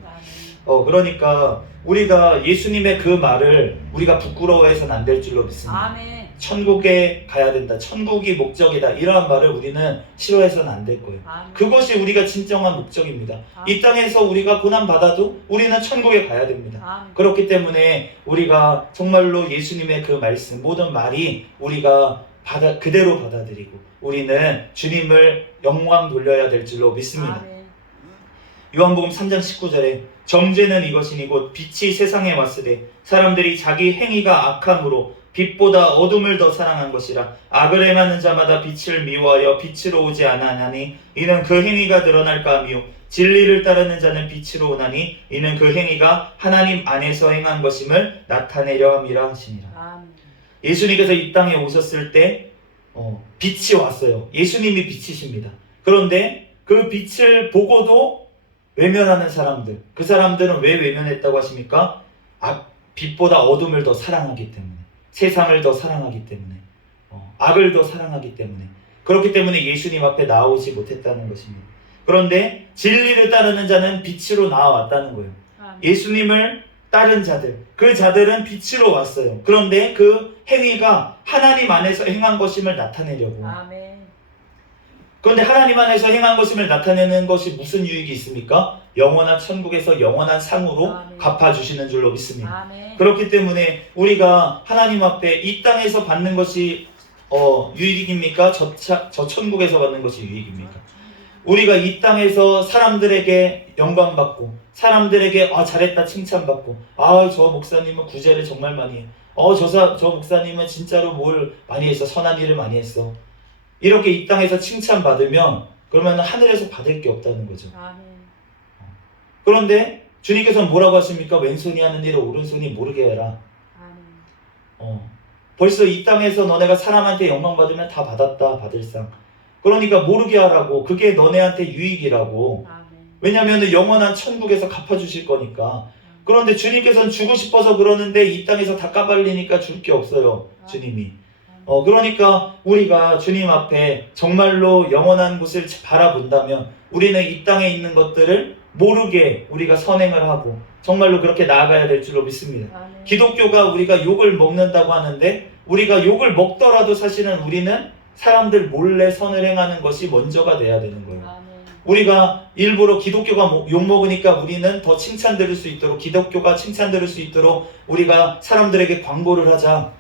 그러니까 우리가 예수님의 그 말을 우리가 부끄러워해서는 안 될 줄로 믿습니다. 아멘. 천국에 가야 된다, 천국이 목적이다, 이러한 말을 우리는 싫어해서는 안 될 거예요. 아멘. 그것이 우리가 진정한 목적입니다. 아멘. 이 땅에서 우리가 고난받아도 우리는 천국에 가야 됩니다. 아멘. 그렇기 때문에 우리가 정말로 예수님의 그 말씀, 모든 말이 우리가 그대로 받아들이고 우리는 주님을 영광 돌려야 될 줄로 믿습니다. 아멘. 요한복음 3장 19절에 정죄는 이것이니 곧 빛이 세상에 왔으되 사람들이 자기 행위가 악함으로 빛보다 어둠을 더 사랑한 것이라. 악을 행하는 자마다 빛을 미워하여 빛으로 오지 아니하나니 이는 그 행위가 드러날까 하며 진리를 따르는 자는 빛으로 오나니 이는 그 행위가 하나님 안에서 행한 것임을 나타내려 함이라 하시니라. 아멘. 예수님께서 이 땅에 오셨을 때 빛이 왔어요. 예수님이 빛이십니다. 그런데 그 빛을 보고도 외면하는 사람들, 그 사람들은 왜 외면했다고 하십니까? 빛보다 어둠을 더 사랑하기 때문에, 세상을 더 사랑하기 때문에, 악을 더 사랑하기 때문에, 그렇기 때문에 예수님 앞에 나오지 못했다는 것입니다. 그런데 진리를 따르는 자는 빛으로 나와왔다는 거예요. 예수님을 따른 자들, 그 자들은 빛으로 왔어요. 그런데 그 행위가 하나님 안에서 행한 것임을 나타내려고. 아멘. 그런데 하나님 안에서 행한 것임을 나타내는 것이 무슨 유익이 있습니까? 영원한 천국에서 영원한 상으로 아멘. 갚아주시는 줄로 믿습니다. 아멘. 그렇기 때문에 우리가 하나님 앞에 이 땅에서 받는 것이 유익입니까? 저 천국에서 받는 것이 유익입니까? 우리가 이 땅에서 사람들에게 영광받고, 사람들에게 잘했다 칭찬받고, 저 목사님은 구제를 정말 많이 해, 저 목사님은 진짜로 뭘 많이 했어, 선한 일을 많이 했어, 이렇게 이 땅에서 칭찬받으면 그러면 하늘에서 받을 게 없다는 거죠. 아멘. 그런데 주님께서는 뭐라고 하십니까? 왼손이 하는 일을 오른손이 모르게 해라. 아멘. 벌써 이 땅에서 너네가 사람한테 영광 받으면 다 받았다, 받을 상. 그러니까 모르게 하라고. 그게 너네한테 유익이라고. 아멘. 왜냐하면 영원한 천국에서 갚아주실 거니까. 그런데 주님께서는 주고 싶어서 그러는데 이 땅에서 다 까발리니까 줄 게 없어요, 주님이. 그러니까 우리가 주님 앞에 정말로 영원한 곳을 바라본다면 우리는 이 땅에 있는 것들을 모르게 우리가 선행을 하고 정말로 그렇게 나아가야 될 줄로 믿습니다. 아멘. 기독교가 우리가 욕을 먹는다고 하는데 우리가 욕을 먹더라도 사실은 우리는 사람들 몰래 선을 행하는 것이 먼저가 돼야 되는 거예요. 아멘. 우리가 일부러 기독교가 욕먹으니까 우리는 더 칭찬 들을 수 있도록, 기독교가 칭찬 들을 수 있도록 우리가 사람들에게 광고를 하자.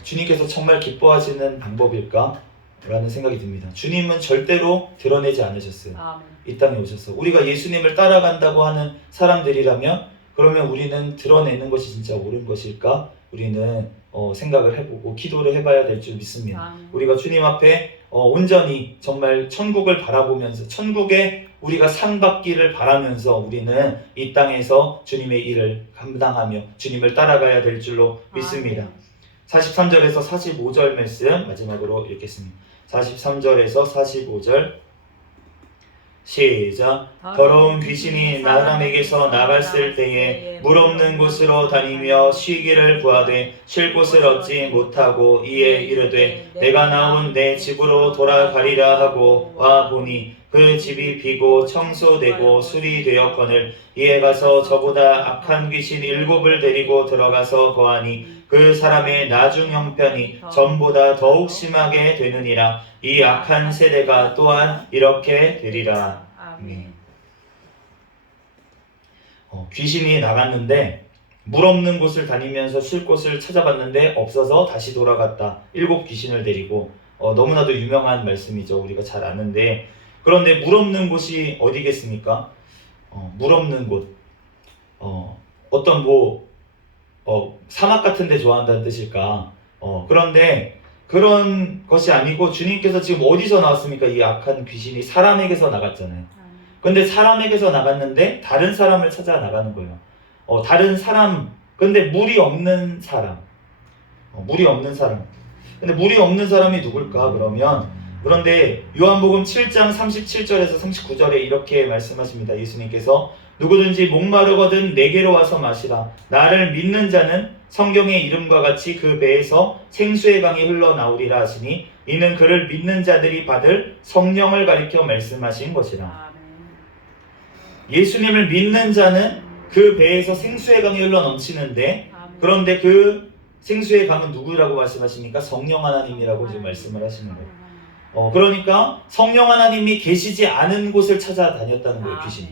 주님께서 정말 기뻐하시는 방법일까? 라는 생각이 듭니다. 주님은 절대로 드러내지 않으셨어요. 아멘. 이 땅에 오셔서. 우리가 예수님을 따라간다고 하는 사람들이라면 그러면 우리는 드러내는 것이 진짜 옳은 것일까? 우리는 생각을 해보고 기도를 해봐야 될 줄 믿습니다. 아멘. 우리가 주님 앞에 온전히 정말 천국을 바라보면서 천국에 우리가 상 받기를 바라면서 우리는 이 땅에서 주님의 일을 감당하며 주님을 따라가야 될 줄로 믿습니다. 아멘. 43절에서 45절 말씀 마지막으로 읽겠습니다. 43절에서 45절 시작. 더러운 귀신이 사람에게서 나갔을 때에 물 없는 곳으로 다니며 쉬기를 구하되 쉴 곳을 얻지 못하고 이에 이르되 내가 나온 내 집으로 돌아가리라 하고 와 보니 그 집이 비고 청소되고 수리되었거늘 이에 가서 저보다 악한 귀신 7을 데리고 들어가서 거하니 그 사람의 나중 형편이 전보다 더욱 심하게 되느니라. 이 악한 세대가 또한 이렇게 되리라. 아멘. 귀신이 나갔는데 물 없는 곳을 다니면서 쉴 곳을 찾아봤는데 없어서 다시 돌아갔다. 7 귀신을 데리고. 너무나도 유명한 말씀이죠. 우리가 잘 아는데, 그런데 물 없는 곳이 어디겠습니까? 물 없는 곳, 어떤 사막 같은 데 좋아한다는 뜻일까? 그런데 그런 것이 아니고 주님께서 지금 어디서 나왔습니까? 이 악한 귀신이 사람에게서 나갔잖아요. 근데 사람에게서 나갔는데 다른 사람을 찾아 나가는 거예요. 다른 사람, 근데 물이 없는 사람. 물이 없는 사람. 근데 물이 없는 사람이 누굴까? 그런데 요한복음 7장 37절에서 39절에 이렇게 말씀하십니다. 예수님께서 누구든지 목마르거든 내게로 와서 마시라. 나를 믿는 자는 성경의 이름과 같이 그 배에서 생수의 강이 흘러나오리라 하시니 이는 그를 믿는 자들이 받을 성령을 가리켜 말씀하신 것이라. 예수님을 믿는 자는 그 배에서 생수의 강이 흘러넘치는데, 그런데 그 생수의 강은 누구라고 말씀하십니까? 성령 하나님이라고 지금 말씀을 하시는 거예요. 그러니까 성령 하나님이 계시지 않은 곳을 찾아다녔다는 거예요, 귀신이.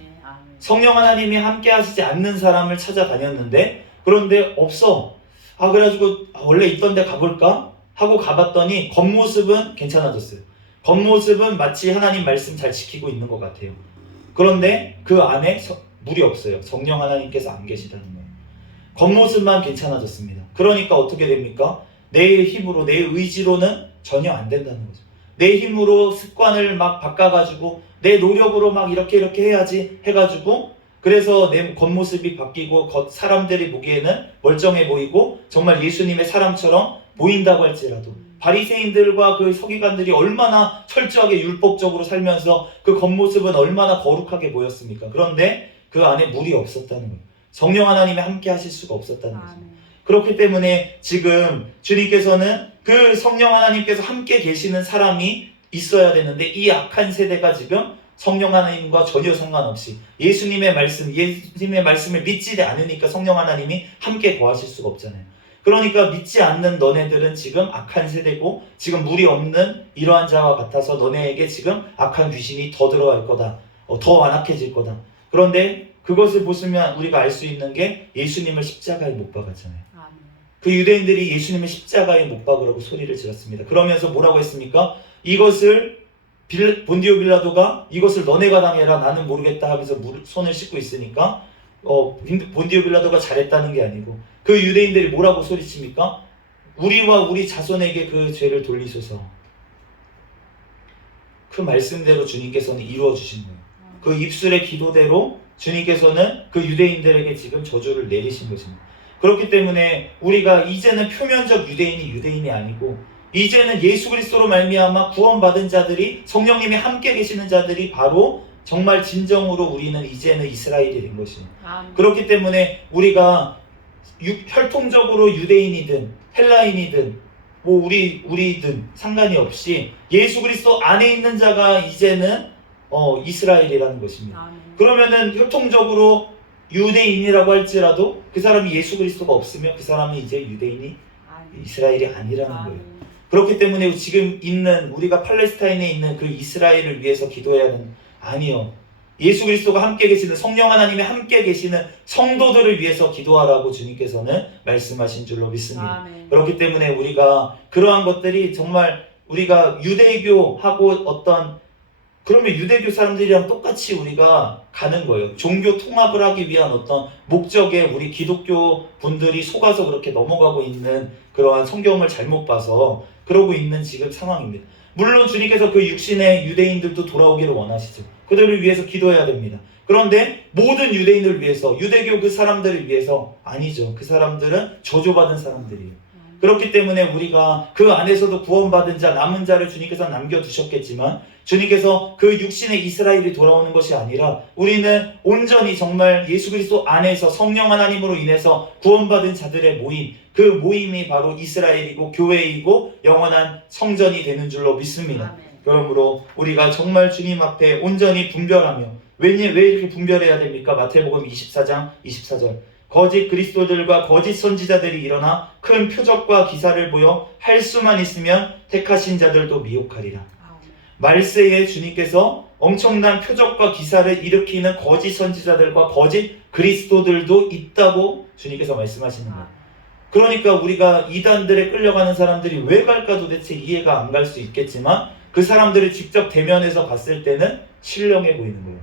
성령 하나님이 함께 하시지 않는 사람을 찾아다녔는데, 그런데 없어. 그래가지고 원래 있던 데 가볼까? 하고 가봤더니 겉모습은 괜찮아졌어요. 겉모습은 마치 하나님 말씀 잘 지키고 있는 것 같아요. 그런데 그 안에 물이 없어요. 성령 하나님께서 안 계시다는 거예요. 겉모습만 괜찮아졌습니다. 그러니까 어떻게 됩니까? 내 힘으로, 내 의지로는 전혀 안 된다는 거죠. 내 힘으로 습관을 막 바꿔가지고 내 노력으로 막 이렇게 해야지 해가지고, 그래서 내 겉모습이 바뀌고 사람들이 보기에는 멀쩡해 보이고 정말 예수님의 사람처럼 보인다고 할지라도, 바리새인들과 그 서기관들이 얼마나 철저하게 율법적으로 살면서 그 겉모습은 얼마나 거룩하게 보였습니까? 그런데 그 안에 물이 없었다는 거예요. 성령 하나님이 함께 하실 수가 없었다는 거죠. 그렇기 때문에 지금 주님께서는 그 성령 하나님께서 함께 계시는 사람이 있어야 되는데, 이 악한 세대가 지금 성령 하나님과 전혀 상관없이 예수님의 말씀을 믿지 않으니까 성령 하나님이 함께 거하실 수가 없잖아요. 그러니까 믿지 않는 너네들은 지금 악한 세대고, 지금 물이 없는 이러한 자와 같아서 너네에게 지금 악한 귀신이 더 들어갈 거다. 더 완악해질 거다. 그런데 그것을 보시면 우리가 알 수 있는 게 예수님을 십자가에 못 박았잖아요. 그 유대인들이 예수님을 십자가에 못 박으라고 소리를 질렀습니다. 그러면서 뭐라고 했습니까? 이것을 본디오 빌라도가 이것을 너네가 당해라, 나는 모르겠다 하면서 손을 씻고 있으니까 본디오 빌라도가 잘했다는 게 아니고, 그 유대인들이 뭐라고 소리칩니까? 우리와 우리 자손에게 그 죄를 돌리소서. 그 말씀대로 주님께서는 이루어 주신 거예요. 그 입술의 기도대로 주님께서는 그 유대인들에게 지금 저주를 내리신 것입니다. 그렇기 때문에 우리가 이제는 표면적 유대인이 아니고, 이제는 예수 그리스도로 말미암아 구원받은 자들이, 성령님이 함께 계시는 자들이 바로 정말 진정으로 우리는 이제는 이스라엘이 된 것입니다. 그렇기 때문에 우리가 혈통적으로 유대인이든 헬라인이든 우리든 상관이 없이 예수 그리스도 안에 있는 자가 이제는 이스라엘이라는 것입니다. 그러면은 혈통적으로 유대인이라고 할지라도 그 사람이 예수 그리스도가 없으면 그 사람이 이제 유대인이 이스라엘이 아니라는 거예요. 그렇기 때문에 지금 있는 우리가 팔레스타인에 있는 그 이스라엘을 위해서 기도해야 하는, 아니요. 예수 그리스도가 함께 계시는, 성령 하나님이 함께 계시는 성도들을 위해서 기도하라고 주님께서는 말씀하신 줄로 믿습니다. 그렇기 때문에 우리가 그러한 것들이 정말 우리가 유대교하고 그러면 유대교 사람들이랑 똑같이 우리가 가는 거예요. 종교 통합을 하기 위한 어떤 목적에 우리 기독교 분들이 속아서 그렇게 넘어가고 있는, 그러한 성경을 잘못 봐서 그러고 있는 지금 상황입니다. 물론 주님께서 그 육신의 유대인들도 돌아오기를 원하시죠. 그들을 위해서 기도해야 됩니다. 그런데 모든 유대인들을 위해서, 유대교 그 사람들을 위해서 아니죠. 그 사람들은 저주받은 사람들이에요. 그렇기 때문에 우리가 그 안에서도 구원받은 자, 남은 자를 주님께서 남겨두셨겠지만, 주님께서 그 육신의 이스라엘이 돌아오는 것이 아니라 우리는 온전히 정말 예수 그리스도 안에서 성령 하나님으로 인해서 구원받은 자들의 모임, 그 모임이 바로 이스라엘이고 교회이고 영원한 성전이 되는 줄로 믿습니다. 그러므로 우리가 정말 주님 앞에 온전히 분별하며 왜 이렇게 분별해야 됩니까? 마태복음 24장 24절 거짓 그리스도들과 거짓 선지자들이 일어나 큰 표적과 기사를 보여 할 수만 있으면 택하신 자들도 미혹하리라. 말세에 주님께서 엄청난 표적과 기사를 일으키는 거짓 선지자들과 거짓 그리스도들도 있다고 주님께서 말씀하시는 거예요. 그러니까 우리가 이단들에 끌려가는 사람들이 왜 갈까 도대체 이해가 안 갈 수 있겠지만 그 사람들을 직접 대면해서 봤을 때는 신령해 보이는 거예요.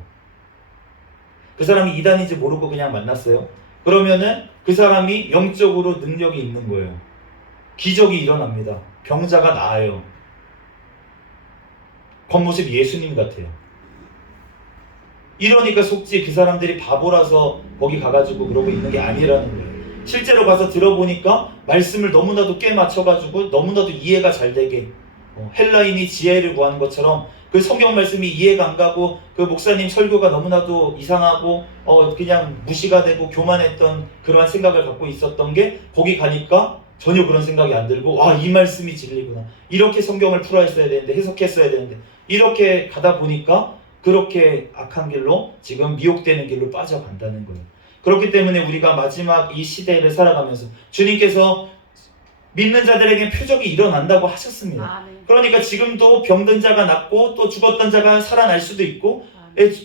그 사람이 이단인지 모르고 그냥 만났어요. 그러면은 그 사람이 영적으로 능력이 있는 거예요. 기적이 일어납니다. 병자가 나아요. 겉모습 예수님 같아요. 이러니까 속지 그 사람들이 바보라서 거기 가가지고 그러고 있는 게 아니라는 거예요. 실제로 가서 들어보니까 말씀을 너무나도 꽤 맞춰가지고 너무나도 이해가 잘 되게 헬라인이 지혜를 구하는 것처럼 그 성경 말씀이 이해가 안 가고 그 목사님 설교가 너무나도 이상하고 그냥 무시가 되고 교만했던 그러한 생각을 갖고 있었던 게 거기 가니까 전혀 그런 생각이 안 들고 이 말씀이 진리구나. 이렇게 성경을 풀어했어야 되는데 해석했어야 되는데 이렇게 가다 보니까 그렇게 악한 길로 지금 미혹되는 길로 빠져간다는 거예요. 그렇기 때문에 우리가 마지막 이 시대를 살아가면서 주님께서 믿는 자들에게 표적이 일어난다고 하셨습니다. 그러니까 지금도 병든 자가 낫고 또 죽었던 자가 살아날 수도 있고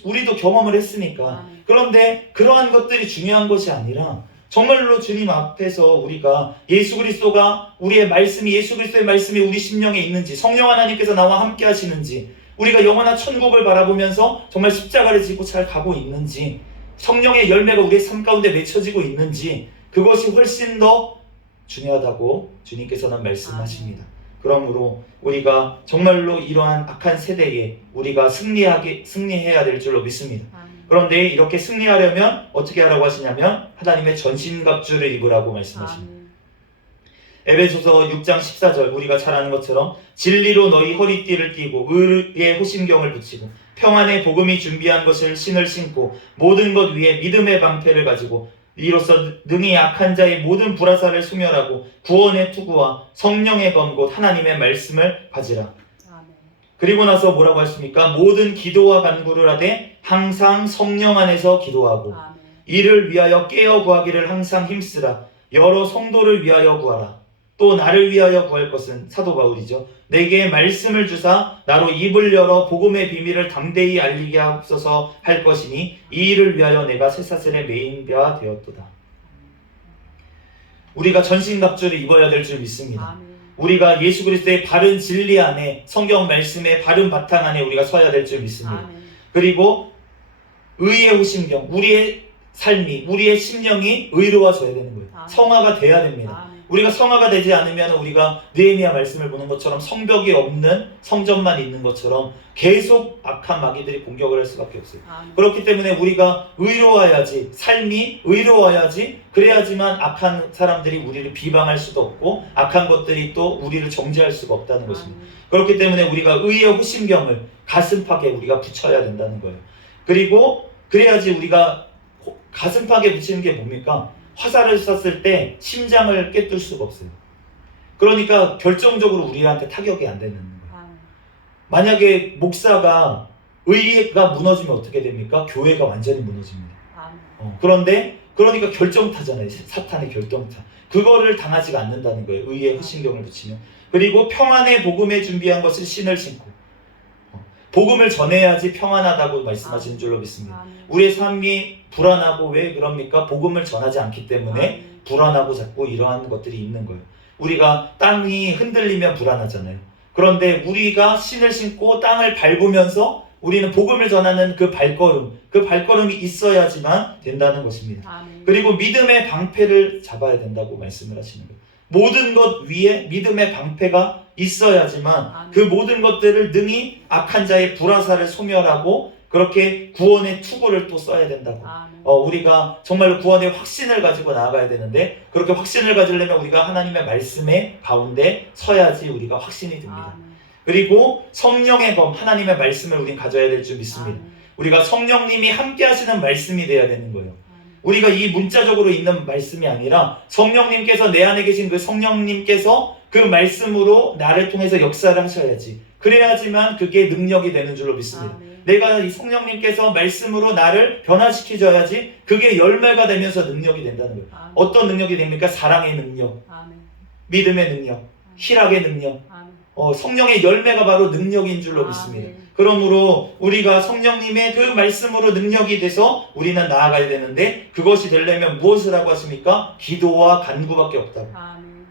우리도 경험을 했으니까. 그런데 그러한 것들이 중요한 것이 아니라 정말로 주님 앞에서 우리가 예수 그리스도가 우리의 말씀이 예수 그리스도의 말씀이 우리 심령에 있는지 성령 하나님께서 나와 함께 하시는지 우리가 영원한 천국을 바라보면서 정말 십자가를 지고 잘 가고 있는지 성령의 열매가 우리의 삶 가운데 맺혀지고 있는지 그것이 훨씬 더 중요하다고 주님께서는 말씀하십니다. 그러므로 우리가 정말로 이러한 악한 세대에 우리가 승리해야 될 줄로 믿습니다. 그런데 이렇게 승리하려면 어떻게 하라고 하시냐면 하나님의 전신갑주를 입으라고 말씀하십니다. 에베소서 6장 14절 우리가 잘 아는 것처럼 진리로 너희 허리띠를 띠고 의의 호심경을 붙이고 평안의 복음이 준비한 것을 신을 신고 모든 것 위에 믿음의 방패를 가지고 이로써 능히 약한 자의 모든 불화살을 소멸하고 구원의 투구와 성령의 검 곧 하나님의 말씀을 가지라. 그리고 나서 뭐라고 하십니까? 모든 기도와 간구를 하되 항상 성령 안에서 기도하고 이를 위하여 깨어 구하기를 항상 힘쓰라. 여러 성도를 위하여 구하라. 또 나를 위하여 구할 것은 사도 바울이죠. 내게 말씀을 주사 나로 입을 열어 복음의 비밀을 담대히 알리게 하옵소서 할 것이니 이 일을 위하여 내가 쇠사슬의 메인배가 되었도다. 우리가 전신갑주를 입어야 될 줄 믿습니다. 우리가 예수 그리스도의 바른 진리 안에 성경 말씀의 바른 바탕 안에 우리가 서야 될 줄 믿습니다. 그리고 의의 호심경 우리의 삶이 우리의 심령이 의로워져야 되는 거예요. 성화가 돼야 됩니다. 우리가 성화가 되지 않으면 우리가 느헤미야 말씀을 보는 것처럼 성벽이 없는 성전만 있는 것처럼 계속 악한 마귀들이 공격을 할 수밖에 없어요. 그렇기 때문에 우리가 의로워야지 삶이 의로워야지 그래야지만 악한 사람들이 우리를 비방할 수도 없고 악한 것들이 또 우리를 정죄할 수가 없다는 것입니다. 그렇기 때문에 우리가 의의 호심경을 가슴팍에 우리가 붙여야 된다는 거예요. 그리고 그래야지 우리가 가슴팍에 붙이는 게 뭡니까? 화살을 쐈을 때 심장을 꿰뚫을 수가 없어요. 그러니까 결정적으로 우리한테 타격이 안 되는 거예요. 만약에 목사가 의가 무너지면 어떻게 됩니까? 교회가 완전히 무너집니다. 그런데 그러니까 결정타잖아요. 사탄의 결정타. 그거를 당하지가 않는다는 거예요. 의의 호심경을 붙이면. 그리고 평안의 복음에 준비한 것을 신을 신고 복음을 전해야지 평안하다고 말씀하시는 줄로 믿습니다. 우리의 삶이 불안하고 왜 그럽니까? 복음을 전하지 않기 때문에 불안하고 자꾸 이러한 것들이 있는 거예요. 우리가 땅이 흔들리면 불안하잖아요. 그런데 우리가 신을 신고 땅을 밟으면서 우리는 복음을 전하는 그 발걸음이 있어야지만 된다는 것입니다. 그리고 믿음의 방패를 잡아야 된다고 말씀을 하시는 거예요. 모든 것 위에 믿음의 방패가 있어야지만 그 모든 것들을 능히 악한 자의 불화살을 소멸하고 그렇게 구원의 투구를 또 써야 된다고. 우리가 정말로 구원의 확신을 가지고 나아가야 되는데 그렇게 확신을 가지려면 우리가 하나님의 말씀의 가운데 서야지 우리가 확신이 듭니다. 그리고 성령의 검 하나님의 말씀을 우린 가져야 될 줄 믿습니다. 우리가 성령님이 함께 하시는 말씀이 돼야 되는 거예요. 우리가 이 문자적으로 있는 말씀이 아니라 성령님께서 내 안에 계신 그 성령님께서 그 말씀으로 나를 통해서 역사를 하셔야지 그래야지만 그게 능력이 되는 줄로 믿습니다. 아멘. 내가 이 성령님께서 말씀으로 나를 변화시켜줘야지 그게 열매가 되면서 능력이 된다는 거예요. 아멘. 어떤 능력이 됩니까? 사랑의 능력, 아멘. 믿음의 능력, 희락의 능력, 아멘. 성령의 열매가 바로 능력인 줄로 믿습니다. 아멘. 그러므로 우리가 성령님의 그 말씀으로 능력이 돼서 우리는 나아가야 되는데 그것이 되려면 무엇을 하고 하십니까? 기도와 간구밖에 없다고. 아멘.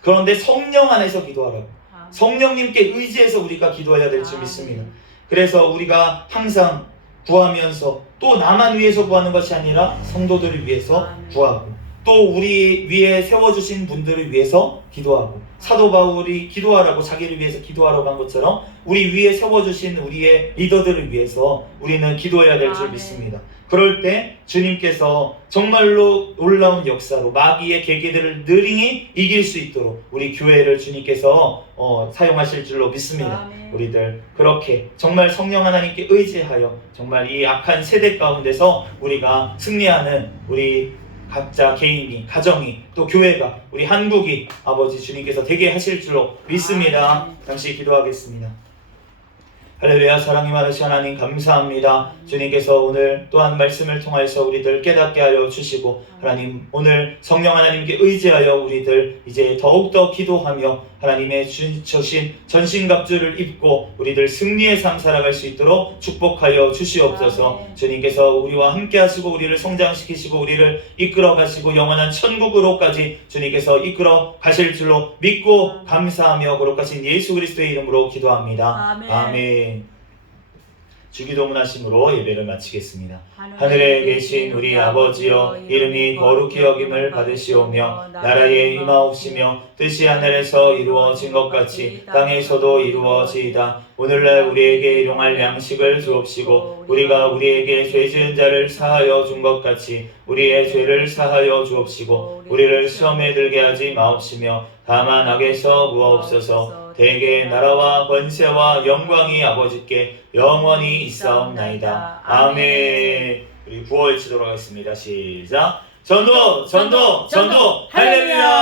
그런데 성령 안에서 기도하라고. 아멘. 성령님께 의지해서 우리가 기도해야 될 줄 아멘. 믿습니다. 그래서 우리가 항상 구하면서 또 나만 위해서 구하는 것이 아니라 성도들을 위해서 아멘. 구하고 또 우리 위에 세워주신 분들을 위해서 기도하고 사도 바울이 기도하라고 자기를 위해서 기도하라고 한 것처럼 우리 위에 세워주신 우리의 리더들을 위해서 우리는 기도해야 될 줄 아멘. 믿습니다. 그럴 때 주님께서 정말로 놀라운 역사로 마귀의 계계들을 능히 이길 수 있도록 우리 교회를 주님께서 사용하실 줄로 믿습니다. 아멘. 우리들 그렇게 정말 성령 하나님께 의지하여 정말 이 악한 세대 가운데서 우리가 승리하는 우리 각자 개인이 가정이 또 교회가 우리 한국이 아버지 주님께서 되게 하실 줄로 믿습니다. 아멘. 잠시 기도하겠습니다. 할렐루야. 사랑이 많으신 하나님 감사합니다. 주님께서 오늘 또한 말씀을 통해서 우리들 깨닫게 하여 주시고 하나님 오늘 성령 하나님께 의지하여 우리들 이제 더욱더 기도하며 하나님의 주신 전신갑주를 입고 우리들 승리의 삶 살아갈 수 있도록 축복하여 주시옵소서. 아멘. 주님께서 우리와 함께 하시고 우리를 성장시키시고 우리를 이끌어 가시고 영원한 천국으로까지 주님께서 이끌어 가실 줄로 믿고 감사하며 거룩하신 예수 그리스도의 이름으로 기도합니다. 아멘. 아멘. 주기도문하심으로 예배를 마치겠습니다. 하늘에 계신 우리 아버지여, 이름이 거룩히 여김을 받으시오며 나라에 임하옵시며 뜻이 하늘에서 이루어진 것 같이 땅에서도 이루어지이다. 오늘날 우리에게 일용할 양식을 주옵시고 우리가 우리에게 죄 지은 자를 사하여 준 것 같이 우리의 죄를 사하여 주옵시고 우리를 시험에 들게 하지 마옵시며 다만 악에서 구하옵소서. 대개 나라와 권세와 영광이 아버지께 영원히 있사옵나이다. 아멘. 우리 구호를 치도록 하겠습니다. 시작. 전도, 전도, 전도, 할렐루야.